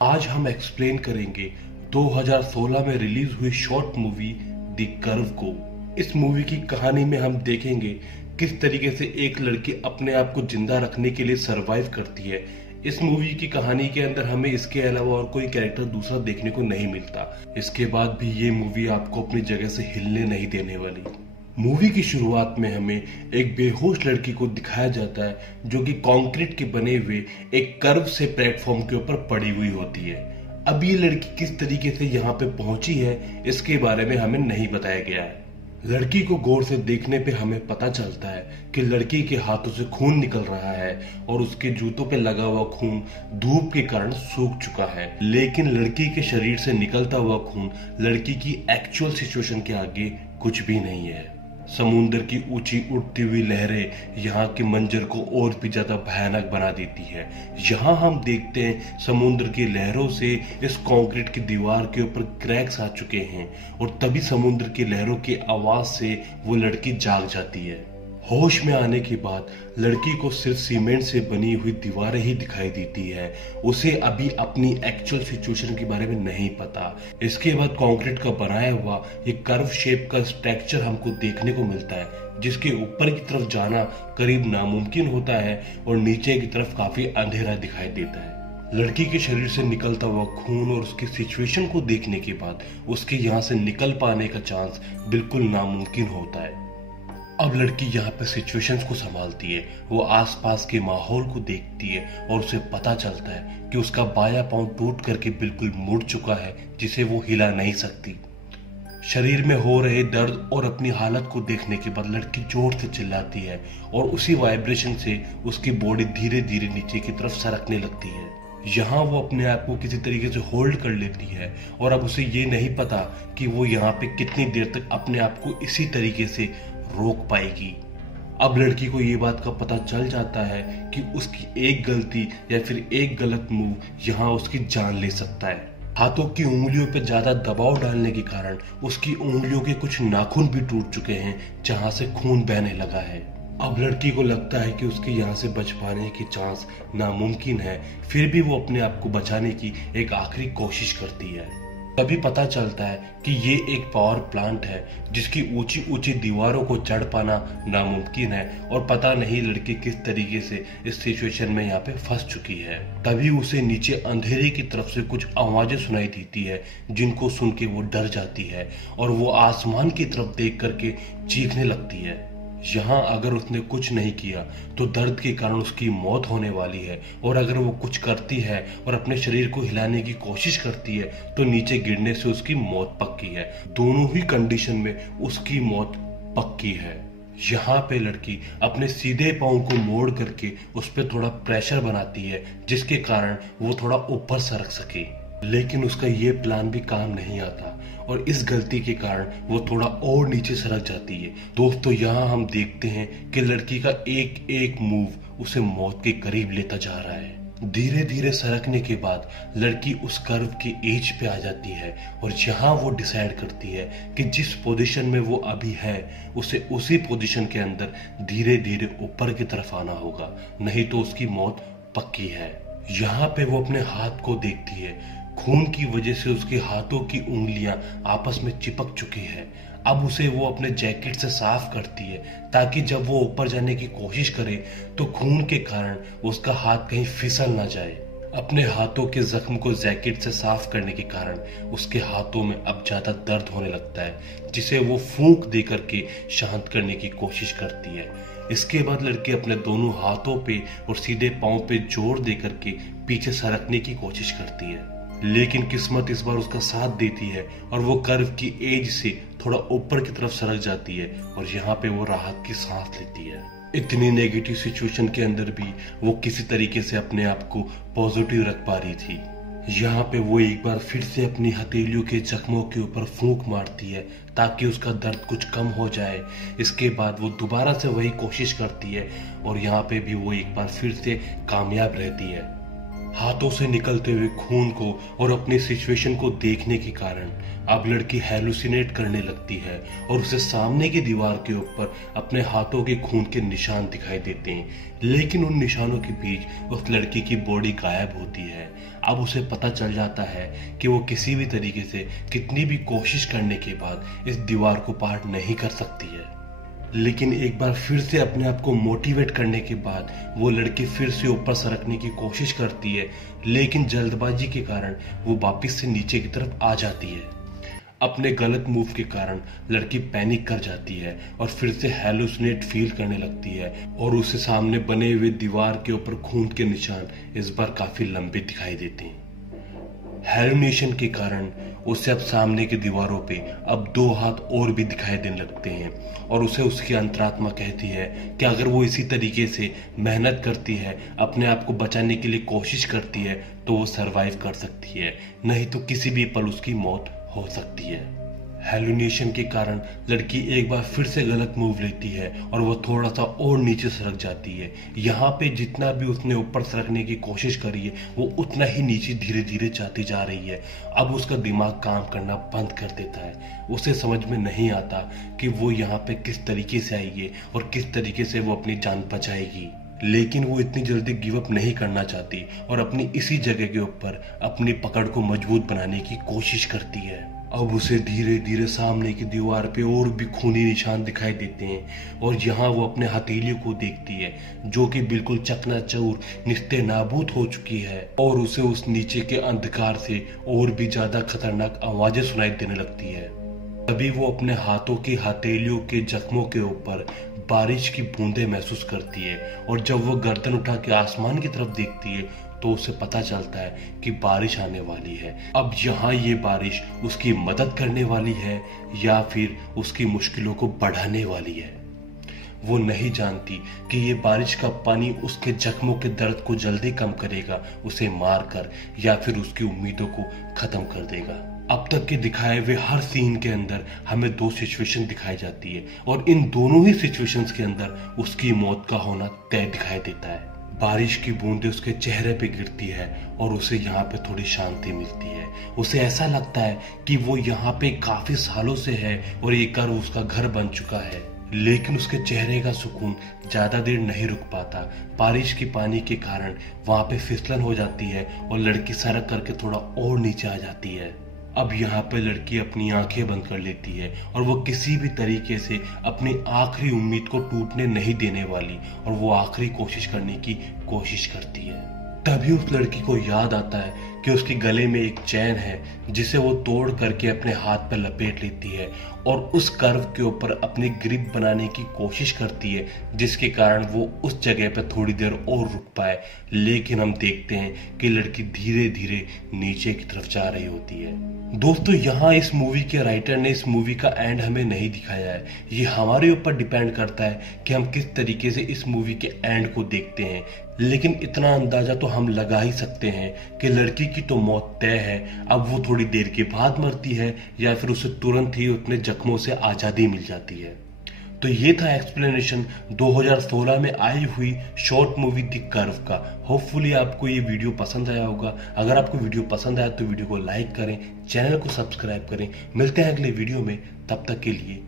आज हम एक्सप्लेन करेंगे 2016 में रिलीज हुई शॉर्ट मूवी द कर्व को। इस मूवी की कहानी में हम देखेंगे किस तरीके से एक लड़की अपने आप को जिंदा रखने के लिए सरवाइव करती है। इस मूवी की कहानी के अंदर हमें इसके अलावा और कोई कैरेक्टर दूसरा देखने को नहीं मिलता। इसके बाद भी ये मूवी आपको अपनी जगह से हिलने नहीं देने वाली। मूवी की शुरुआत में हमें एक बेहोश लड़की को दिखाया जाता है जो कि कंक्रीट के बने हुए एक कर्व से प्लेटफॉर्म के ऊपर पड़ी हुई होती है। अब ये लड़की किस तरीके से यहाँ पे पहुंची है इसके बारे में हमें नहीं बताया गया है। लड़की को गौर से देखने पे हमें पता चलता है कि लड़की के हाथों से खून निकल रहा है और उसके जूतों पे लगा हुआ खून धूप के कारण सूख चुका है। लेकिन लड़की के शरीर से निकलता हुआ खून लड़की की एक्चुअल सिचुएशन के आगे कुछ भी नहीं है। समुद्र की ऊंची उठती हुई लहरें यहाँ के मंजर को और भी ज्यादा भयानक बना देती है। यहाँ हम देखते हैं समुद्र की लहरों से इस कंक्रीट की दीवार के ऊपर क्रैक्स आ चुके हैं और तभी समुद्र की लहरों की आवाज से वो लड़की जाग जाती है। होश में आने के बाद लड़की को सिर्फ सीमेंट से बनी हुई दीवारें ही दिखाई देती है। उसे अभी अपनी एक्चुअल सिचुएशन के बारे में नहीं पता। इसके बाद कंक्रीट का बनाया हुआ ये कर्व शेप का स्ट्रक्चर हमको देखने को मिलता है जिसके ऊपर की तरफ जाना करीब नामुमकिन होता है और नीचे की तरफ काफी अंधेरा दिखाई देता है। लड़की के शरीर से निकलता हुआ खून और उसकी सिचुएशन को देखने के बाद उसके यहाँ से निकल पाने का चांस बिल्कुल नामुमकिन होता है। अब लड़की यहाँ पे सिचुएशंस को संभालती है। वो आसपास के माहौल को देखती है और उसे पता चलता है कि उसका बायां पांव टूट करके बिल्कुल मुड़ चुका है जिसे वो हिला नहीं सकती। शरीर में हो रहे दर्द और अपनी हालत को देखने के बाद लड़की जोर से चिल्लाती है और उसी वाइब्रेशन से उसकी बॉडी धीरे धीरे नीचे की तरफ सरकने लगती है। यहाँ वो अपने आप को किसी तरीके से होल्ड कर लेती है और अब उसे ये नहीं पता कि वो यहाँ पे कितनी देर तक अपने आप को इसी तरीके से रोक पाएगी। अब लड़की को ये बात का पता चल जाता है कि उसकी एक गलती या फिर एक गलत मूव यहाँ उसकी जान ले सकता है। हाथों की उंगलियों पर ज्यादा दबाव डालने के कारण उसकी उंगलियों के कुछ नाखून भी टूट चुके हैं जहां से खून बहने लगा है। अब लड़की को लगता है कि उसके यहाँ से बच पाने के चांस नामुमकिन है, फिर भी वो अपने आप को बचाने की एक आखिरी कोशिश करती है। तभी पता चलता है कि ये एक पावर प्लांट है जिसकी ऊंची ऊंची दीवारों को चढ़ पाना नामुमकिन है और पता नहीं लड़की किस तरीके से इस सिचुएशन में यहाँ पे फंस चुकी है। तभी उसे नीचे अंधेरे की तरफ से कुछ आवाजें सुनाई देती है जिनको सुन के वो डर जाती है और वो आसमान की तरफ देख करके चीखने लगती है। यहाँ अगर उसने कुछ नहीं किया तो दर्द के कारण उसकी मौत होने वाली है और अगर वो कुछ करती है और अपने शरीर को हिलाने की कोशिश करती है तो नीचे गिरने से उसकी मौत पक्की है। दोनों ही कंडीशन में उसकी मौत पक्की है। यहाँ पे लड़की अपने सीधे पांव को मोड़ करके उस पर थोड़ा प्रेशर बनाती है जिसके कारण वो थोड़ा ऊपर सरक सके, लेकिन उसका ये प्लान भी काम नहीं आता और इस गलती के कारण वो थोड़ा और नीचे सरक जाती है। दोस्तों यहाँ हम देखते हैं कि लड़की का एक एक मूव उसे मौत के करीब लेता जा रहा है। धीरे धीरे सरकने के बाद लड़की उस कर्व की एज पे आ जाती है और यहाँ वो डिसाइड करती है कि जिस पोजीशन में वो अभी है उसे उसी पोजीशन के अंदर धीरे धीरे ऊपर की तरफ आना होगा, नहीं तो उसकी मौत पक्की है। यहाँ पे वो अपने हाथ को देखती है। खून की वजह से उसके हाथों की उंगलियां आपस में चिपक चुकी है। अब उसे वो अपने जैकेट से साफ करती है ताकि जब वो ऊपर जाने की कोशिश करे तो खून के कारण उसका हाथ कहीं फिसल ना जाए। अपने हाथों के जख्म को जैकेट से साफ करने के कारण उसके हाथों में अब ज्यादा दर्द होने लगता है जिसे वो फूंक दे करके शांत करने की कोशिश करती है। इसके बाद लड़की अपने दोनों हाथों पे और सीधे पांव पे जोर दे करके पीछे सरकने की कोशिश करती है, लेकिन किस्मत इस बार उसका साथ देती है और वो कर्व की एज से थोड़ा ऊपर की तरफ सरक जाती है और यहाँ पे वो राहत की सांस लेती है। इतनी नेगेटिव सिचुएशन के अंदर भी वो किसी तरीके से अपने आप को पॉजिटिव रख पा रही थी। यहाँ पे वो एक बार फिर से अपनी हथेलियों के जख्मों के ऊपर फूंक मारती है ताकि उसका दर्द कुछ कम हो जाए। इसके बाद वो दोबारा से वही कोशिश करती है और यहाँ पे भी वो एक बार फिर से कामयाब रहती है। हाथों से निकलते हुए खून को और अपनी सिचुएशन को देखने के कारण अब लड़की हैलुसिनेट करने लगती है और उसे सामने की दीवार के ऊपर अपने हाथों के खून के निशान दिखाई देते हैं, लेकिन उन निशानों के बीच उस लड़की की बॉडी गायब होती है। अब उसे पता चल जाता है कि वो किसी भी तरीके से कितनी भी कोशिश करने के बाद इस दीवार को पार नहीं कर सकती है। लेकिन एक बार फिर से अपने आप को मोटिवेट करने के बाद वो लड़की फिर से ऊपर सरकने की कोशिश करती है, लेकिन जल्दबाजी के कारण वो वापस से नीचे की तरफ आ जाती है। अपने गलत मूव के कारण लड़की पैनिक कर जाती है और फिर से हैलुसिनेट फील करने लगती है और उसे सामने बने हुए दीवार के ऊपर खून के निशान इस बार काफी लंबे दिखाई देते हैं। हैलुसिनेशन के कारण उसे अब सामने की दीवारों पे अब 2 हाथ और भी दिखाई देने लगते हैं और उसे उसकी अंतरात्मा कहती है कि अगर वो इसी तरीके से मेहनत करती है, अपने आप को बचाने के लिए कोशिश करती है, तो वो सरवाइव कर सकती है, नहीं तो किसी भी पल उसकी मौत हो सकती है। हैलुसिनेशन के कारण लड़की एक बार फिर से गलत मूव लेती है और वो थोड़ा सा और नीचे सरक जाती है। यहाँ पे जितना भी उसने ऊपर सरकने की कोशिश करी है वो उतना ही नीचे धीरे धीरे जाती जा रही है। अब उसका दिमाग काम करना बंद कर देता है। उसे समझ में नहीं आता कि वो यहाँ पे किस तरीके से आई है और किस तरीके से वो अपनी जान बचाएगी, लेकिन वो इतनी जल्दी गिव अप नहीं करना चाहती और अपनी इसी जगह के ऊपर अपनी पकड़ को मजबूत बनाने की कोशिश करती है। अब उसे धीरे धीरे सामने की दीवार पे और भी खूनी निशान दिखाई देते हैं और यहाँ वो अपने हथेलियों को देखती है जो कि बिल्कुल चकनाचूर निस्ते नाबूद हो चुकी है और उसे उस नीचे के अंधकार से और भी ज्यादा खतरनाक आवाजें सुनाई देने लगती है। तभी वो अपने हाथों की हथेलियों के जख्मों के ऊपर बारिश की बूंदें महसूस करती है और जब वो गर्दन उठा के आसमान की तरफ देखती है तो उसे पता चलता है कि बारिश आने वाली है। अब यहाँ ये बारिश उसकी मदद करने वाली है या फिर उसकी मुश्किलों को बढ़ाने वाली है। वो नहीं जानती कि ये बारिश का पानी उसके जख्मों के दर्द को जल्दी कम करेगा, उसे मार कर या फिर उसकी उम्मीदों को खत्म कर देगा। अब तक के दिखाए हुए हर सीन के अंदर हमें 2 सिचुएशन दिखाई जाती है और इन दोनों ही सिचुएशंस के अंदर उसकी मौत का होना तय दिखाई देता है। बारिश की बूंदें उसके चेहरे पे गिरती है और उसे यहाँ पे थोड़ी शांति मिलती है। उसे ऐसा लगता है कि वो यहाँ पे काफी सालों से है और ये कर्व उसका घर बन चुका है, लेकिन उसके चेहरे का सुकून ज्यादा देर नहीं रुक पाता। बारिश के पानी के कारण वहां पे फिसलन हो जाती है और लड़की सरक करके थोड़ा और नीचे आ जाती है। अब यहाँ पे लड़की अपनी आंखें बंद कर लेती है और वो किसी भी तरीके से अपनी आखिरी उम्मीद को टूटने नहीं देने वाली और वो आखिरी कोशिश करने की कोशिश करती है। तभी उस लड़की को याद आता है कि उसके गले में एक चैन है जिसे वो तोड़ करके अपने हाथ पर लपेट लेती है और उस कर्व के ऊपर अपनी ग्रिप बनाने की कोशिश करती है, जिसके कारण वो उस जगह पर थोड़ी देर और रुक पाए। लेकिन हम देखते हैं कि लड़की धीरे धीरे नीचे की तरफ जा रही होती है। दोस्तों, यहाँ इस मूवी के राइटर ने इस मूवी का एंड हमें नहीं दिखाया है। ये हमारे ऊपर डिपेंड करता है कि हम किस तरीके से इस मूवी के एंड को देखते हैं, लेकिन इतना अंदाजा तो हम लगा ही सकते हैं कि लड़की की तो मौत तय है। अब वो थोड़ी देर के बाद मरती है या फिर उसे तुरंत ही अपने जख्मों से आजादी मिल जाती है। तो ये था एक्सप्लेनेशन 2016 में आई हुई शॉर्ट मूवी द कर्व का। होपफुली आपको ये वीडियो पसंद आया होगा। अगर आपको वीडियो पसंद आया तो वीडियो को लाइक करें, चैनल को सब्सक्राइब करें। मिलते हैं अगले वीडियो में, तब तक के लिए